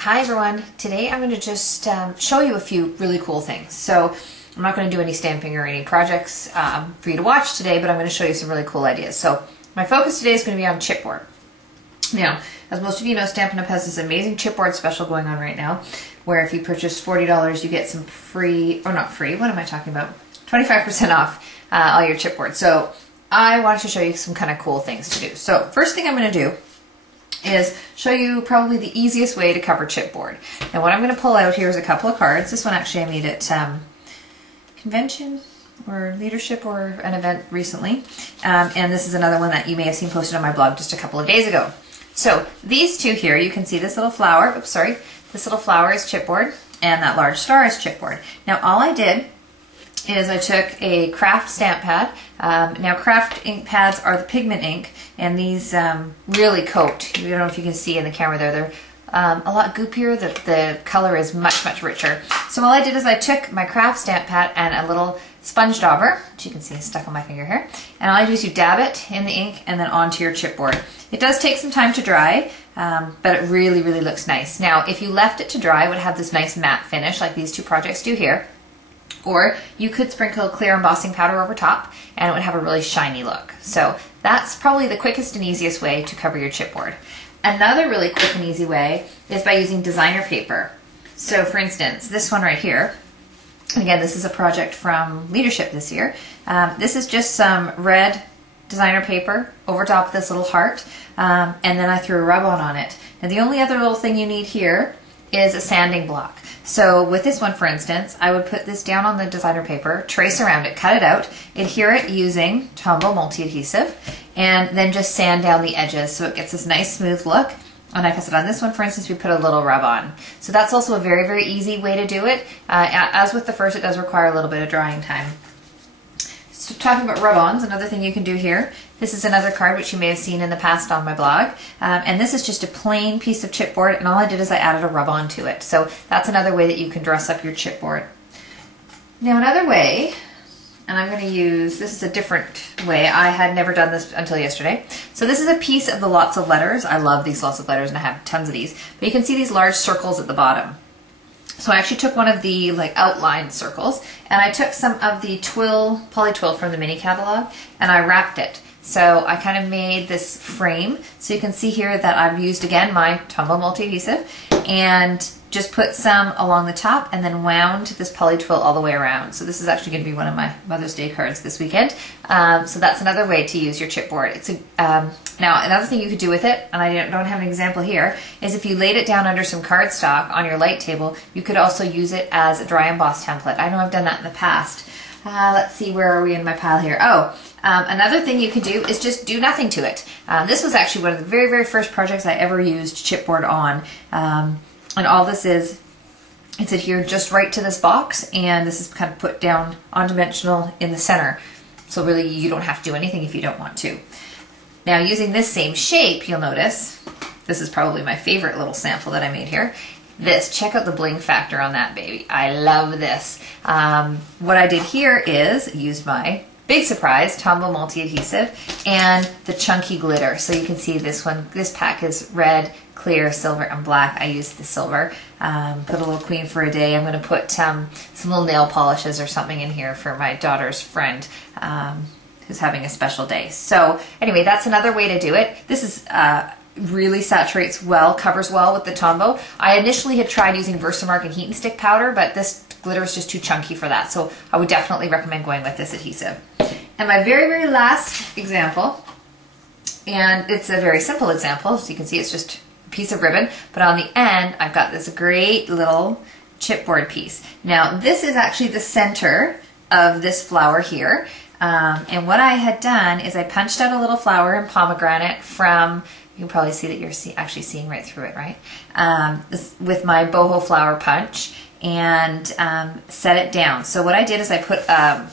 Hi everyone, today I'm going to just show you a few really cool things. So I'm not going to do any stamping or any projects for you to watch today, but I'm going to show you some really cool ideas. So my focus today is going to be on chipboard. Now, as most of you know, Stampin' Up! Has this amazing chipboard special going on right now, where if you purchase $40, you get some free, or not free, what am I talking about? 25% off all your chipboard. So I wanted to show you some kind of cool things to do. So first thing I'm going to do is show you probably the easiest way to cover chipboard. Now what I'm going to pull out here is a couple of cards. This one actually I made at convention or leadership or an event recently. And this is another one that you may have seen posted on my blog just a couple of days ago. So these two here, you can see this little flower, oops, sorry, this little flower is chipboard and that large star is chipboard. Now all I did is I took a craft stamp pad. Now craft ink pads are the pigment ink, and these really coat. I don't know if you can see in the camera there, they're a lot goopier. The color is much, much richer. So all I did is I took my craft stamp pad and a little sponge dauber, which you can see is stuck on my finger here, and all I do is you dab it in the ink and then onto your chipboard. It does take some time to dry, but it really, really looks nice. Now if you left it to dry, it would have this nice matte finish like these two projects do here. Or you could sprinkle clear embossing powder over top and it would have a really shiny look. So that's probably the quickest and easiest way to cover your chipboard. Another really quick and easy way is by using designer paper. So for instance, this one right here, again, this is a project from leadership this year. This is just some red designer paper over top of this little heart, and then I threw a rub on it. Now the only other little thing you need here is a sanding block. So with this one, for instance, I would put this down on the designer paper, trace around it, cut it out, adhere it using Tombow multi-adhesive, and then just sand down the edges so it gets this nice smooth look. And like I said, on this one, for instance, we put a little rub on. So that's also a very, very easy way to do it. As with the first, it does require a little bit of drying time. So talking about rub-ons, another thing you can do here, this is another card which you may have seen in the past on my blog, and this is just a plain piece of chipboard, and all I did is I added a rub-on to it. So that's another way that you can dress up your chipboard. Now another way, and I'm going to use, this is a different way, I had never done this until yesterday. So this is a piece of the lots of letters. I love these lots of letters and I have tons of these, but you can see these large circles at the bottom. So I actually took one of the outlined circles and I took some of the twill, poly twill from the mini catalog, and I wrapped it. So I kind of made this frame. So you can see here that I've used again my Tombow multi-adhesive and just put some along the top and then wound this poly twill all the way around. So this is actually going to be one of my Mother's Day cards this weekend. So that's another way to use your chipboard. It's now another thing you could do with it, and I don't have an example here, is if you laid it down under some cardstock on your light table, you could also use it as a dry emboss template. I know I've done that in the past. Let's see, where are we in my pile here? Oh, another thing you could do is just do nothing to it. This was actually one of the very, very first projects I ever used chipboard on. And all this is, it's adhered just right to this box, and this is kind of put down on dimensional in the center. So really you don't have to do anything if you don't want to. Now using this same shape, you'll notice, this is probably my favorite little sample that I made here. This, check out the bling factor on that baby. I love this. What I did here is used my big surprise Tombow multi-adhesive and the chunky glitter. So you can see this one, this pack is red, clear, silver, and black. I used the silver. Put a little queen for a day. I'm going to put some little nail polishes or something in here for my daughter's friend who's having a special day. So anyway, that's another way to do it. This is really saturates well, covers well with the Tombow. I initially had tried using Versamark and heat and stick powder, but this glitter is just too chunky for that. So I would definitely recommend going with this adhesive. And my very, very last example, and it's a very simple example, so you can see it's just a piece of ribbon, but on the end I've got this great little chipboard piece. Now this is actually the center of this flower here, and what I had done is I punched out a little flower in pomegranate from, you can probably see that you're actually seeing right through it, right? With my boho flower punch, and set it down. So what I did is I put, I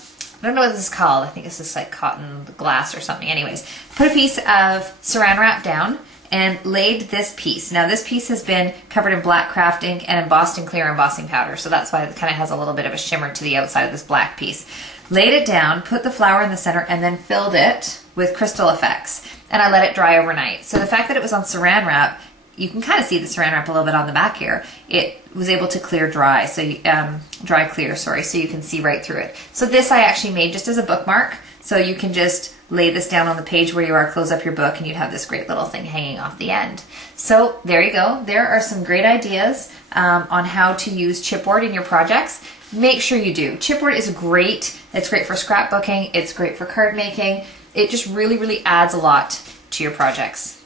don't know what this is called, I think this is like cotton glass or something. Anyways, put a piece of saran wrap down and laid this piece. Now this piece has been covered in black craft ink and embossed in clear embossing powder, so that's why it kind of has a little bit of a shimmer to the outside of this black piece. Laid it down, put the flower in the center, and then filled it with crystal effects. And I let it dry overnight. So the fact that it was on saran wrap you can kind of see the saran wrap a little bit on the back here. It was able to clear dry, so dry clear, sorry, so you can see right through it. So this I actually made just as a bookmark, so you can just lay this down on the page where you are, close up your book, and you'd have this great little thing hanging off the end. So there you go. There are some great ideas on how to use chipboard in your projects. Make sure you do. Chipboard is great. It's great for scrapbooking. It's great for card making. It just really, really adds a lot to your projects.